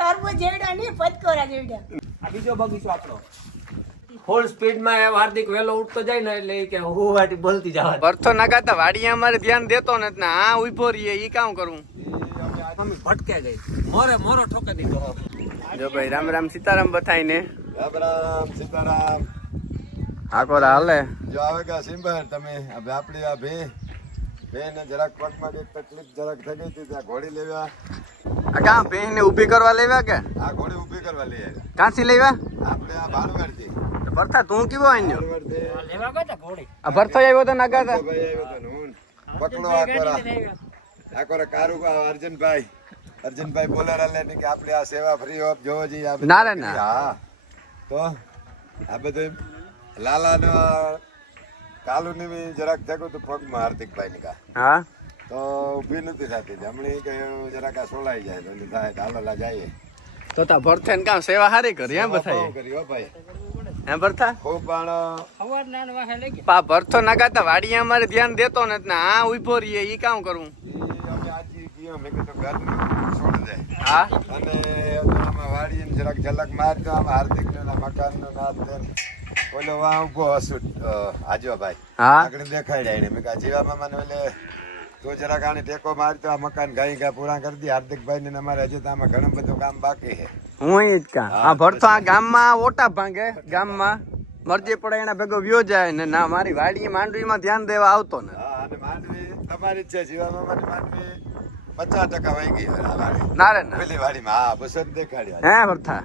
તરબૂચ જેવડા નહીં પચકોરા જેવડા. આ બીજો બગીચો આપણો ફૂલ સ્પીડ માં હાર્દિક વેલો ઉઠતો જાય ને એટલે કે હું વાટી બોલતી જવા. ભરતો નાગાતા વાડી અમારે ધ્યાન દેતો નથી ને આ ઉભો રહીએ ઈ કામ કરવું. મમ્મી ભટકે ગઈ મોરો ઠોકે દીધો. જો ભાઈ રામ રામ સીતારામ બતાઈ ને. રામ રામ સીતારામ. આકોર હાલે જો આવે કે સિંબર તમે હવે આપણી આ ને જરાક પગમાં એક તકલીફ જરાક થઈ ગઈ હતી ત્યાં ઘોડી લેવા. આ કાં ભેંસ ને ઊભી કરવા લેવા કે આ ઘોડી ઊભી કરવા લઈ આવ્યા કાંથી લેવા? આપણે આ ભાણવડથી. ભરતા તું કેવો આન્યો? ભાણવડથી લેવા ગયા ઘોડી. આ ભરતો આવ્યો તો નાગાતા ભાઈ આવ્યો તો હું પકડો આ કોરા કારુ અર્જુનભાઈ બોલારા લે કે આપણે આ સેવા ફ્રી ઓફ જોવો જોઈએ. ના રે ના. હા તો આ બધું લાલાનો કાલુની બી જરાક થયું તો પગમાં હાર્દિકભાઈ ની કા. હા તો ઊભી નથી થતી હમણાં કે જરાક આ સોલાઈ જાય તો થાય તો હાલો જઈએ. તો તા ભરતે ને કામ સેવા હારી કરી એમ બતાઈ કર્યો ભાઈ હે ભરતા ખૂબ પણ સવાર ના વાહે લઈ ગયા. પા ભરતો નાગાતા વાડી અમારે ધ્યાન દેતો નથી ને આ ઉભો રહીએ ઈ કામ કરવું. અમે આજે ગયો મેં કીધું ઘર છોડ દે. હા અને આમાં વાડીને જરાક ઝલક મારતો આમાં હાર્દિકનો મકાનનો નાદ દે ઓલો વા ઉભો હસુટ આજો ભાઈ હા આગળ દેખાડ્યા એને મેં કહા જીવા મામાને ઓલે તો જરાક આને ટેકો મારતો આ મકાન ગાઈ પૂરા કરી દે હાર્દિકભાઈ ને અમારે હજી તો આમાં ઘણું બધું કામ બાકી છે. હું ઈ જ કાં આ ભરતો આ ગામમાં ઓટા ભાંગે ગામમાં મરજી પડે એના ભેગો વ્યો જાય ને ના મારી વાડી માંડવીમાં ધ્યાન દેવા આવતો ને. હા અને માંડવી તમારી જ છે જીવા મામાની માંડવી 50% વહી ગઈ હવે આ વાડી ના રે ના પેલી વાડીમાં. હા બસ જ દેખાડ્યા. હે ભરતા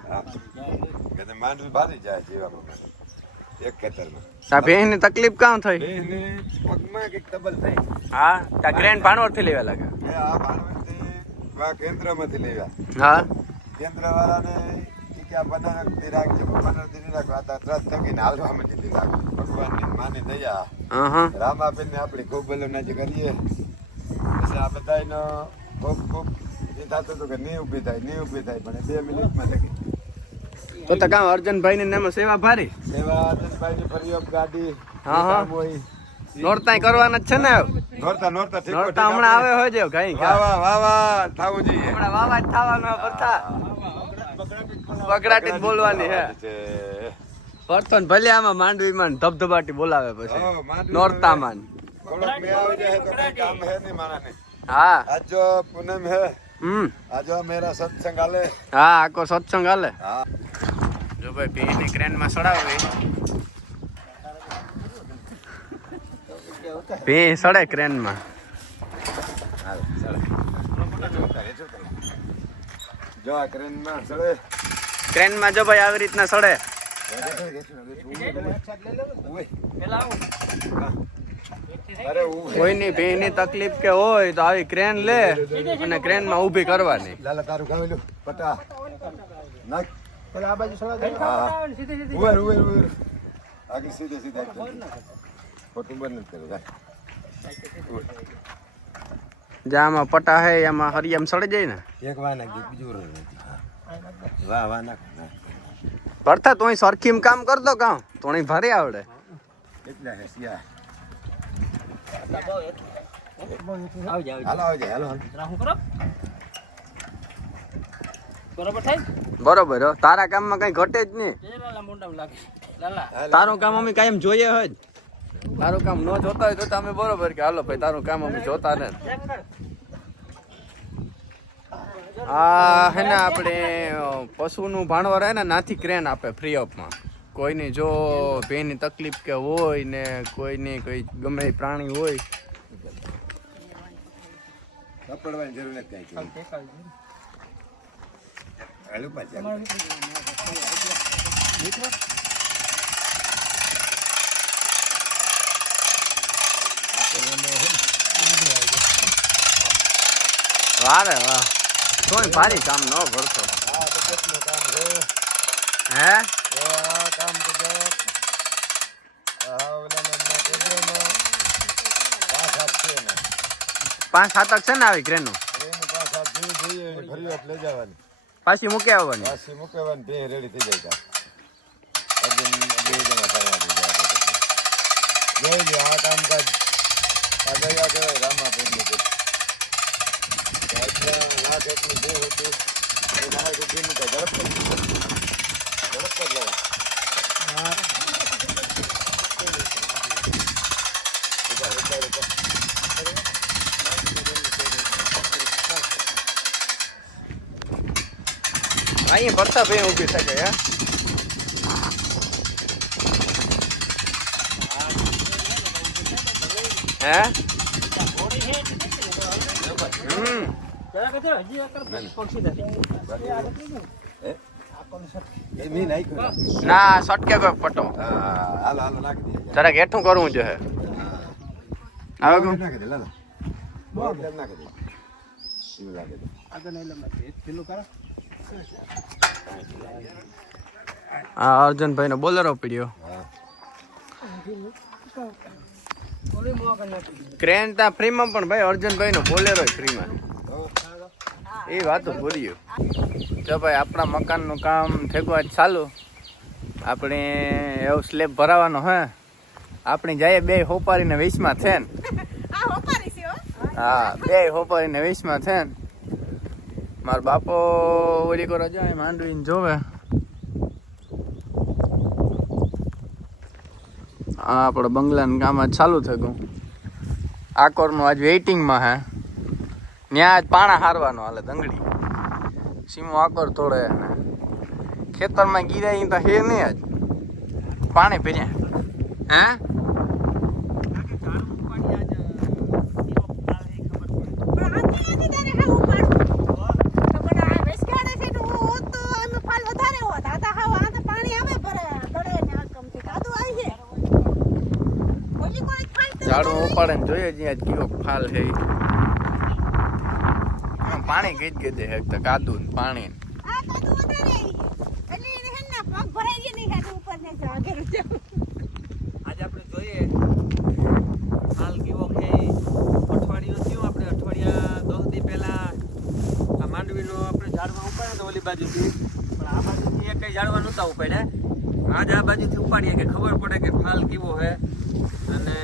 કે માંડવી ભારી જાય જીવા મામાની એક ખેતરમાં. આ ભેંસ ની તકલીફ કામ થઈ? બેને પગમાં કંઈક ડબલ થઈ. હા તા ગ્રેન્ડ ભાણવડ થી લેવા લાગે. એ આ ભાણવડથી વા કેન્દ્રમાંથી લેવા. હા કેન્દ્રવાળાને ઈ કે આ 15 રાખજો 15 દી રાખો. આ ત્રસ્ત થકીને હાલવા માંડી દીધા. ભગવાનની માની દયા હા રામાબેનને આપણી ખૂબ ભલું નજી કરીએ. પછી આ બધાનો ખૂબ એ થતું હતું કે નહીં ઊભી થાય પણ 2 મિનિટમાં થઈ ગઈ. તો તો કામ અર્જુનભાઈ ની નામે સેવા ભારી સેવા અર્જુનભાઈની ફરિયાદ ગાડી હા, હા. કામ હોય. નોરતા કરવાના જ છે ને નોરતા ઠીક નોરતા હમણાં આવે હોય છે કઈ વાહ થાવું જોઈએ. હમણાં વાવા જ થવાનો ભરતા બગડાટી જ બોલવાની હે ભરતો ને ભલે આમાં માંડવીમાં ધબધબાટી બોલાવે પછી નોરતામાં થોડોક મેં આવી જાય તો કઈ કામ હે નહીં મારાને. હા આજ જો પૂનમ હે આજો મેરા સત્સંગ હાલે. હા આખો સત્સંગ હાલે. હા જો ભાઈ ભેંસની ક્રેનમાં સડાવી ભેંસ સડે ક્રેનમાં. જો આ ક્રેનમાં સડે ક્રેનમાં જો ભાઈ આવી રીતના સડે. અરે કોઈની ભેંસની તકલીફ કે હોય તો આવી ક્રેન લે અને ક્રેનમાં ઊભી કરવાની. લાલા તારું ગાવેલું પટા નાખ પેલા આ બાજુ સળા દે. સીધી સીધી ઉવેર આગળ સીધે ખોટું બંધ નથી કર્યું જામાં પટા હે એમાં હરિયામ સડી જાય ને. એક વા નાખી બીજું વાહ નાખ ભરતા તું સરખીમ કામ કરતો કામ તું ભારે આવડે એટલા હે સિયા. આવી જાય હાલો આવી જાય હાલો હું કરો બરોબર થાય. બરોબર હો તારા કામમાં કઈ ઘટે જ નહીં. એ લાલા મોંડામાં લાગે લાલા તારું કામ અમે કાયમ જોઈએ હોય જ. તારું કામ ન જોતા હોય તો તમે બરોબર કે હાલો ભાઈ તારું કામ અમે જોતા ને. આ હે ને આપણે પશુનું ભાણવર હે ને નાથી ક્રેન આપે ફ્રી ઓફમાં. કોઈની જો ભેંસની તકલીફ કે હોય ને કોઈની કોઈ ગમે એ પ્રાણી હોય કપડવાની જરૂર નથી કઈ હાલું પાછા વારે વાહ કોઈ ભારી કામ ન ભરતો. હા તો કેટલું કામ છે હે આ કામ તો જો ઓલાના કેન્દ્રમાં 5-7 છે ને 5-7 છે ને આવી ક્રેનો એની 5-7 જેવી જોઈએ એની ફરિયાદ લઈ જવાની પાછી મૂકી આવવાની. પાછી મૂકવાની બે રેડી થઈ જાય તા અર્જુન 2 જણા થયા જોઈ લે આ કામકાજ આ દયા કહેવાય રામાપુરની તો લાખ એટલું જે હતું અહીંયા ભરતા ભાઈ ઊભી શકે હે ના સટકે કોઈ પટો જરાક હેઠું કરવું છે હા અર્જુનભાઈ નો બોલેરો પીડ્યો ક્રેન ત્યાં ફ્રીમાં પણ ભાઈ અર્જુનભાઈ નો બોલેરો ફ્રીમાં એ વાતો ભૂલ્યું જો ભાઈ આપણા મકાનનું કામ થયું આજ ચાલુ આપણે એવો સ્લેબ ભરાવાનો હે આપણી જાય બે હોપારીને 20માં છે ને હા બે હોપારીને 20માં છે ને મારો બાપો ઓલી કરો જાય માંડવીને જોવે આપણે બંગલાનું કામ આજ ચાલુ થયું આકોરનું આજ વેઇટિંગમાં હે ત્યાં આજ પાણા હારવાનો હાલે દંગડી સીમો આકોર તોડે ખેતરમાં ગીરાઈ તો હે નહીં આજ પાણી પીર્યા હે ઝાડું ઉપાડે ને જોઈએ જ્યાં કેવો ફાલ છે પાણી ગઈ ગઈ દે તો કાદુ ને પાણી આજે આપણે જોઈએ હાલ કેવો છે અઠવાડિયું થયું આપણે અઠવાડિયા 10 દી પહેલા આ માંડવીનો આપણે ઝાડવા ઉપાડ્યા તો ઓલી બાજુથી પણ આ બાજુથી એક ઝાડવા નહોતા ઉપાડ્યા આજ આ બાજુથી ઉપાડીએ કે ખબર પડે કે ફાલ કેવો છે અને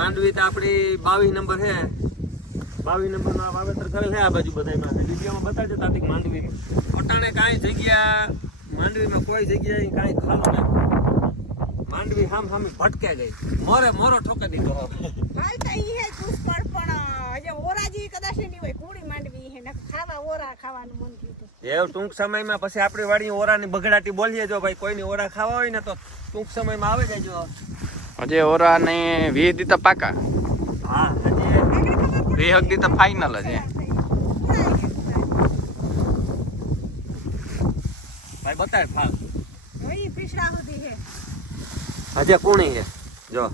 માંડવી તો આપણી 22 નંબર છે 22 નંબરમાં વાવેતર કરેલ છે આ બાજુ બધામાં વિડીયોમાં બતાવજો તાતિક માંડવી અટાણે કાંઈ જગ્યા માંડવીમાં કોઈ જગ્યાએ કાંઈ ખાલું નથી માંડવી હામ હામી ભટકે ગઈ મોરો ઠોકે દીધો હાલ તો ઈ હે પુષ્કળ પણ હજે ઓરાજી કદાચ ની હોય પૂરી માંડવી હે ને ખાવા ઓરા ખાવાનું મન થયું એવ ટૂંક સમયમાં પછી આપણી વાડી ઓરાની બગડાટી બોલીએ જો ભાઈ કોઈની ઓરા ખાવા હોય ને તો ટૂંક સમયમાં આવે જજો હજે ઓરા ને 20 દી તો પાકા હા હજે 20 દી તો ફાઇનલ જ ભાઈ બતાય ફાલ ઓય પીછડા સુધી હે હજે કોણી હે જો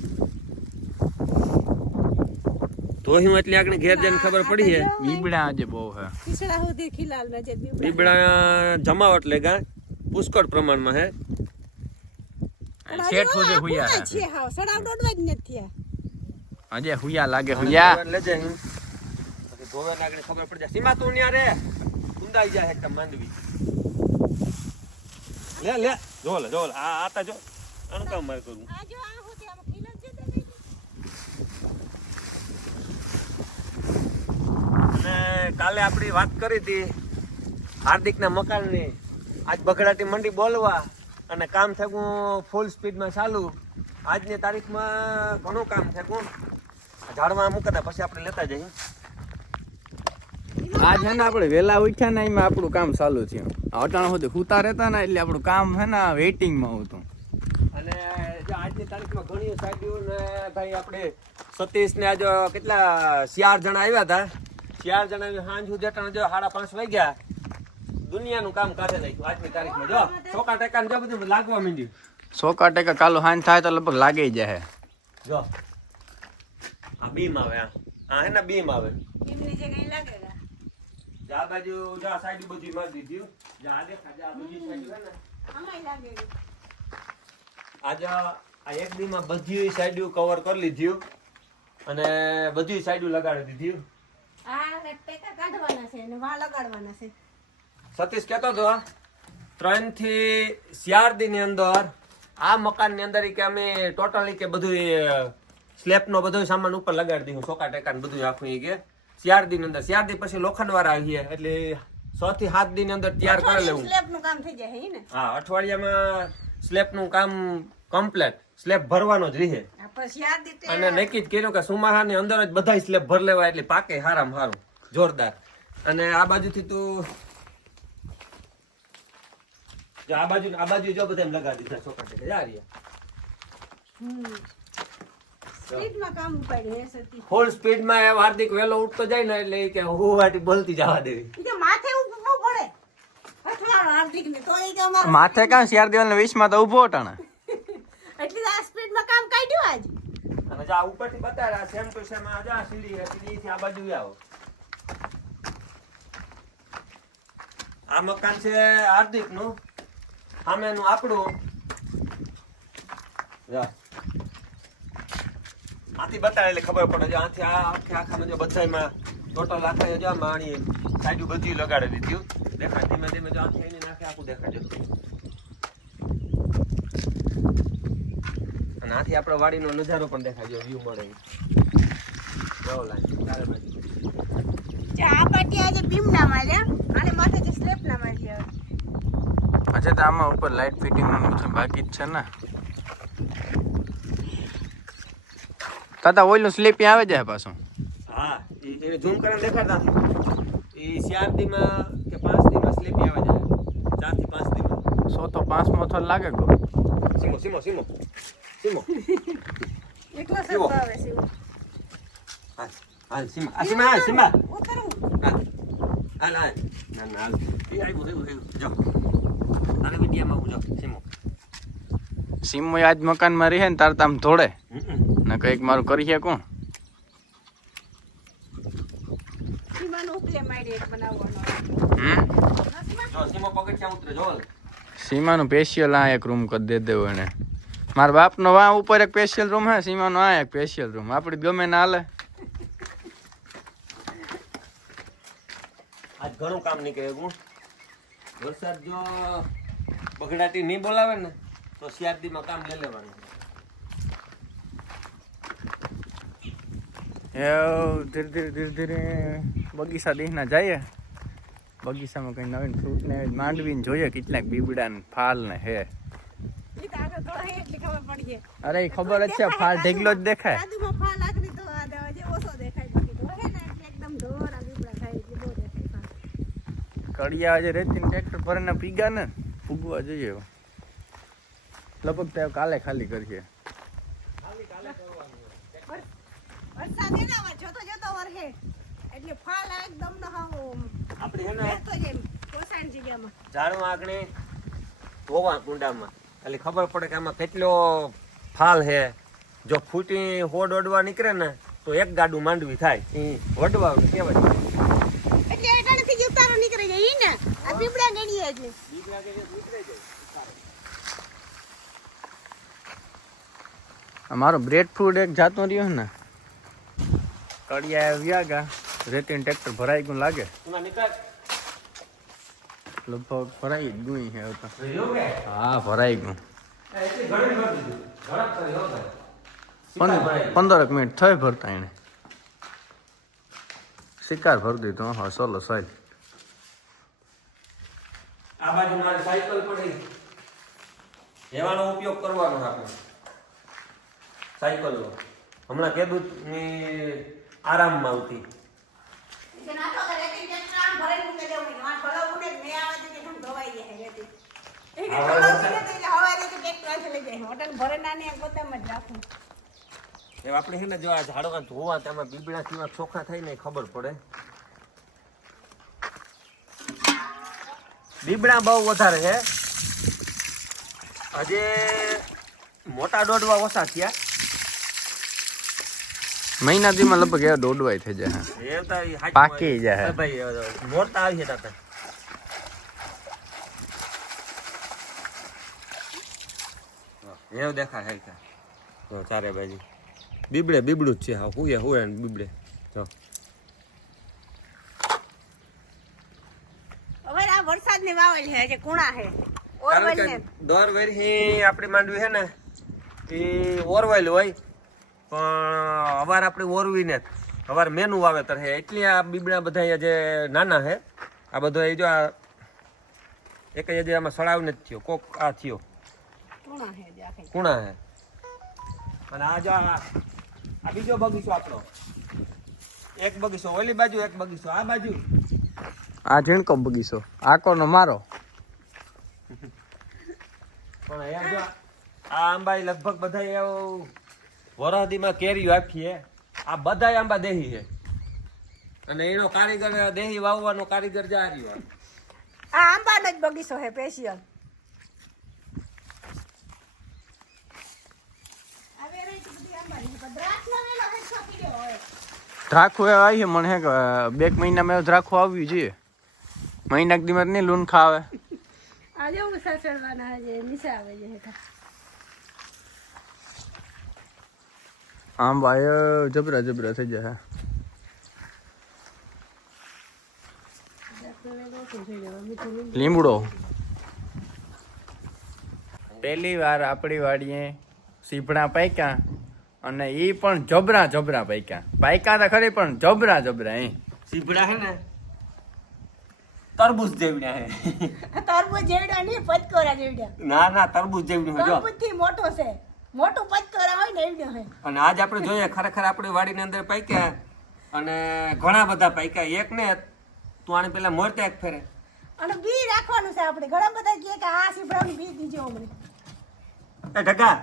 તો હું એટલે આગળ ઘેર જઈને ખબર પડી હે બીબડા આજે બહુ હે પીછડા સુધી ખીલાલ ન જે બીબડા જમાવટ લેગા પુષ્કળ પ્રમાણમાં હે શેઠ હોજે હુયા છે હા સડાવ દોડવા જ નથી હજે હુયા લાગે હુયા લેજે હું પછી ધોવે નાગણી ખબર પડી જાય સીમા તું ન્યા રે ઊંડાઈ જાય એકદમ માંડવી લે જો આ આતા જો આનું કામ મારે કરું આ જો આ હોતી આમ ખીલાલ છે અને કાલે આપણી વાત કરી હતી હાર્દિકના મકાનની આજ બગડાટી મંડી બોલવા અને કામ થયું ફૂલ સ્પીડમાં ચાલુ આજની તારીખમાં ઘણું કામ થયું ઝાડવા મૂકતા પછી આપણે લેતા જઈએ આજ હે ને આપણે વેલા ઉઠ્યા ને એમાં આપણું કામ ચાલુ થયું અટાણા સુધી હુતા રહેતા ને એટલે આપણું કામ હે ને વેઇટિંગમાં હતું અને જો આજની તારીખમાં ઘણી સાઈડ્યું ને ભાઈ આપણે સતીશ ને આજ કેટલા 4 જણા આવ્યા હતા 4 જણા સાંજ સુધી અટાણા જો 5:30 વાગ્યા દુનિયાનું કામ કાઢે નાખ્યું આજની તારીખમાં જો ચોકા ટેકા જો બધું લાગવા માંડ્યું 100% કાલો હાન થાય તો લગભગ લાગી જાય જો આ બીમ આવે આ હે ને બીમ આવે એમની જગ્યાએ લાગેલા આ બાજુ જો આ સાઈડ બધી મારી દીધી જા આ દેખા જા બધી સાઈડ હે ને આમાંય લાગેલી આજ આ એક દીમાં બધી સાઈડ કવર કરી લીધું અને બધી સાઈડ લગાડી દીધી આ ટેકા કાઢવાના છે અને વા લગાડવાના છે સતીશ કહેતો હતો 3 થી 4 દી ની અંદર આ મકાન ની અંદર કે અમે ટોટલી કે બધું સ્લેબ નો બધો સામાન ઉપર લગાડી દીધું ચોકા ટેકા ને બધું આખું કે 4 દી ની અંદર 4 દી પછી લોખંડ વાળા આવીએ એટલે 6 થી 7 દિન અંદર તૈયાર કરી લેવું. સ્લેબનું કામ થઈ જાય હે ને. હા, અઠવાડિયામાં સ્લેબનું કામ કમ્પ્લીટ, સ્લેબ ભરવાનો જ રહે. પછી યાદ દીતે અને નક્કી જ કર્યું કે સુમાહાની અંદર જ બધા સ્લેબ ભર લેવા એટલે પાકે હારામાં હારું જોરદાર. અને આ બાજુથી તું જો આ બાજુ જો બધા એમ લગાડી દીધા સોકાટે જા રહ્યા. સ્પીડમાં કામ ઉપાડ્યું હે સતી. ફૂલ સ્પીડમાં એ હાર્દિક વેલો ઉઠતો જાય ને એટલે કે હું વાટી બોલતી જવા દેવી. ઈ તો માથે ઊભો પડે. અથવાડો હાર્દિકને તો ઈ કે અમારો માથે કાં શિયાર દેવાલ 20 માં તો ઊભો હટાણે. એટલે આ સ્પીડમાં કામ કાઢ્યું આજ. અને જો આ ઉપરથી બતાવ્યા સેમ ટુ સેમ આ જા સીડીથી આ બાજુ આવો. આ મકાન છે હાર્દિકનું, સામેનું આપણું. જા આથી બતાવે એટલે ખબર પડે. જો આથી આ આખામાં જો બધાયમાં ટોટલ આખા જો માણી સાઈડ બધી લગાડી દીધું. દેખાય ધીમે ધીમે જો આથી એની નાખે આખું દેખાય જો. અને આથી આપણે વાડીનો નજારો પણ દેખાય જો, વ્યૂ મળે. જો લાઈન ચાલે બાજુ. જે આ પાટી આજે બીમના માર્યા અને માથે જે સ્લેબના માર્યા. અચ્છા, તો આમાં ઉપર લાઇટ ફિટિંગ નું બાકી જ છે ને. તાતા ઓઈલ નું સ્લીપ આવે જાય પાછું. હા, એને ઝૂમ કરીને દેખાડતા એ 4 દીમાં કે 5 દીમાં સ્લીપ આવે જાય. 4 થી 5 દીમાં. 100 તો 5 માં થોડ લાગે ગો. સીમો એકલો સબ આવે છે. હાલ સીમા ઉતરું. હાલ ના એ આવ્યું જો આને વિડિયામાં હું જો સીમો સીમો આજ મકાન માં રહે ને તાર તામ ધોડે ને કઈક મારું કરી છે કોણ. સીમાનો ઉપલે મારી એક બનાવવાનો. જો સીમો પકડ ક્યાં ઉતરે જો. સીમાનું સ્પેશિયલ આ એક રૂમ કરી દે દેવો એને. મારા બાપનો વા ઉપર એક સ્પેશિયલ રૂમ હે, સીમાનો આ એક સ્પેશિયલ રૂમ. આપડી ગમે ના હાલે. આજ ઘણું કામ નીકળે હું. વરસાદ જો બગડાટી નહીં બોલાવે ને તો 4 દીમાં કામ લઈ લેવાનું. ધીરે ધીરે બગીચા દેખના જઈએ. બગીચામાં કઈ નવીન ફ્રૂટ ને માંડવી ને જોઈએ કેટલાક બીબડા ને ફાલ ને હે. ઈ તો આગળ થોડા હે એટલે ખબર પડી જાય. અરે ખબર જ છે, ફાલ ઢેગલો જ દેખાય. બાજુમાં ફાલ આગળ તો આ દેવા જે ઓછો દેખાય. બાકી તો હે ને એટલે એકદમ ઢોર આ બીબડા ખાય એટલે બહુ દેખાય ફાલ. કડિયા જે રેતી ટ્રેક્ટર ભરીને પીગા ને ફૂગવા જોઈએ. લગભગ ત્યાં કાલે ખાલી કરીએ. વરસાદ એના માં જોતો વરહે એટલે ફાલ એકદમ ન હાવો આપણી હે ને બેસતો જેમ કોસાણ જગ્યામાં. ઝાડમાં આગળ ધોવા કુંડામાં એટલે ખબર પડે કે આમાં કેટલો ફાલ હે. જો ફૂટી હોડ ઓડવા નીકળે ને તો એક ગાડું માંડવી થાય. એ વડવા કહેવાય. એટલે એટાણેથી જ ઉતારો નીકળી જાય ઈ ને આ બીબડા ગણીએ એટલે અમારો બ્રેડ ફ્રૂટ એક જાતો રહ્યો ને કડિયા વ્યાગા રેતી ટ્રેક્ટર ભરાઈ ગયું લાગે. એમાં નીકળ લગભગ ભરાઈ જ ગયું છે હવે તો. રહ્યો કે હા ભરાઈ ગયું. એટલી ઘણી ભરી દીધું. ઝડપ કરી હો ભાઈ. 15 મિનિટ થઈ ભરતા એને શિકાર ભરી દીધો. હા ચલો સાહેબ. આ બાજુ મારી સાયકલ પડી. એવાનો ઉપયોગ કરવાનો આપણે સાયકલનો. હમણાં ખેડૂતની આરામમાં આવતી. કે ના તો રેતી ટ્રેક્ટર આમ ભરાઈ મૂકે દેવું ને માર ભલાવું ને મે આવા દે કે તમ ધોવાઈ જાય રેતી. એ કે ભલાવું ને તો હવા રેતી ટ્રેક્ટર આથી લઈ જાય. હોટલ ભરે નાની એક ગોદામ જ રાખું. એ આપણે છે ને જો આ ઝાડવા ધોવા તેમાં બીબડા કેવા ચોખ્ખા થાય ને ખબર પડે. બીબડા બહુ વધારે છે. હજે મોટા દોડવા ઓછા થયા. મહિના દીમાં લગભગ એવા દોડવાય થઈ જાય. એ તો ઈ હાચું પાકી જાય. એ ભાઈ મોટા આવી છે તાતા. એવું દેખાય હે તો ચારે બાજુ બીબડું જ છે. હા હુએ ને બીબડે જો. હવે આ વરસાદની વાવલ છે જે કુણા છે કારણ ઓરવલ કે ને દર વેરી આપણી માંડવી છે ને એ ઓરવાયેલ હોય પણ અવાર આપણે ઓરવીને અવાર મેનું વાવેતર છે એટલે આ બીબડા બધા જે નાના છે આ બધો એ જો આ એક જ હજી આમાં સળાવ નથી થયો, કોક આ થયો ટૂણા હે જે આખી. કુણા હે. અને આ જો આ બીજો બગીચો આપણો, એક બગીચો ઓલી બાજુ, એક બગીચો આ બાજુ. આ ઝીણકો બગીચો, આકોનો મારો. પણ અહીંયા જો આ આંબા ય લગભગ બધા વરહદીમાં કેરીઓ આપીએ. આ બધા આંબા દેહી છે અને એનો કારીગર દેહી વાવવાનો કારીગર જા રહ્યો. આ આંબાનો જ બગીચો હે સ્પેશિયલ. આ વેરાયટી બધી આંબાની છે. દ્રાક્ષનો વેલો હેઠો પીડ્યો હોય. ધ્રાખું એ આવી મને હે કે 2 મહિનામાં એવું ધ્રાખું આવ્યું જોઈએ. મહિના દીમાં નહીં લૂન ખાવે. આ જેવું સાસરવાના છે, નીચે આવે છે હેઠા. આંબા એ જબરા જબરા થઈ જાય. લીમડો પહેલી વાર આપણી વાડીએ સીભડા પાક્યા અને એ પણ જબરા જબરા પાક્યા. પાક્યા તો ખરી પણ જબરા જબરા. સીભડા હે ને તરબૂચ જેવડ્યા હે. તરબૂચ જેવડા નહીં, પચકોરા જેવડા. ના ના તરબૂચ જેવડ્યું હે જો. તરબૂચથી મોટો છે, મોટું પચકોરા હોય ને એવડો હે. અને આજ આપણે જોઈએ ખરેખર આપણી વાડીની અંદર પાક્યા અને ઘણા બધા પાક્યા. એક ને તું આને પેલા મોરતા એક ફેરે અને બી રાખવાનું છે આપણે. ઘણા બધા કહે કે આ સીભડાનું બી દીજો અમને. એ ઢગા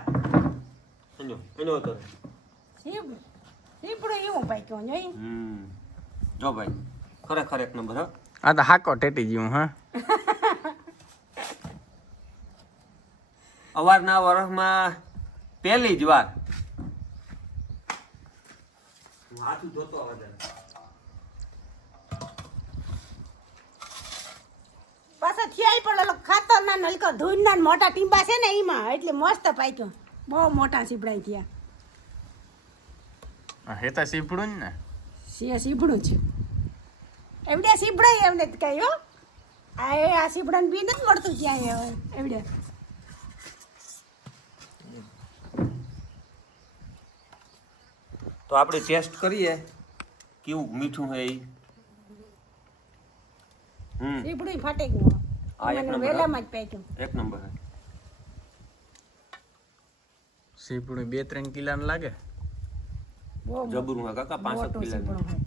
એનો હતો. સીભડું એવું પાક્યો નહીં. જો ભાઈ ખરેખર એક નંબર. આ તો હાકો ટેટી જેવું. હા અવારના વર્ષમાં પહેલી જ વાર હાથું જોતો પાછા થયા પણ ઓલો ખાતરના નલકા ધૂળના ને મોટા ટીંબા છે ને એમાં એટલે મસ્ત પાક્યો. બહુ મોટા સીભડા થયા. હે તો સીભડું જ ને. સીભડું છે એવડે સીભડા એમને જ કહ્યું. આ સીભડાને બી નથી મળતું ક્યાંય હવે એવડે. તો આપણે ટેસ્ટ કરીએ કેવું મીઠું છે એ. સીભડું ફાટી ગયું. આ એક નંબર. વેલામાં જ પાક્યું. એક નંબર છે. સીભડું 2-3 કિલાનું લાગે. બહુ જબરું હે કાકા, 5-7 મોટું કિલોનું. સીભડું હોય.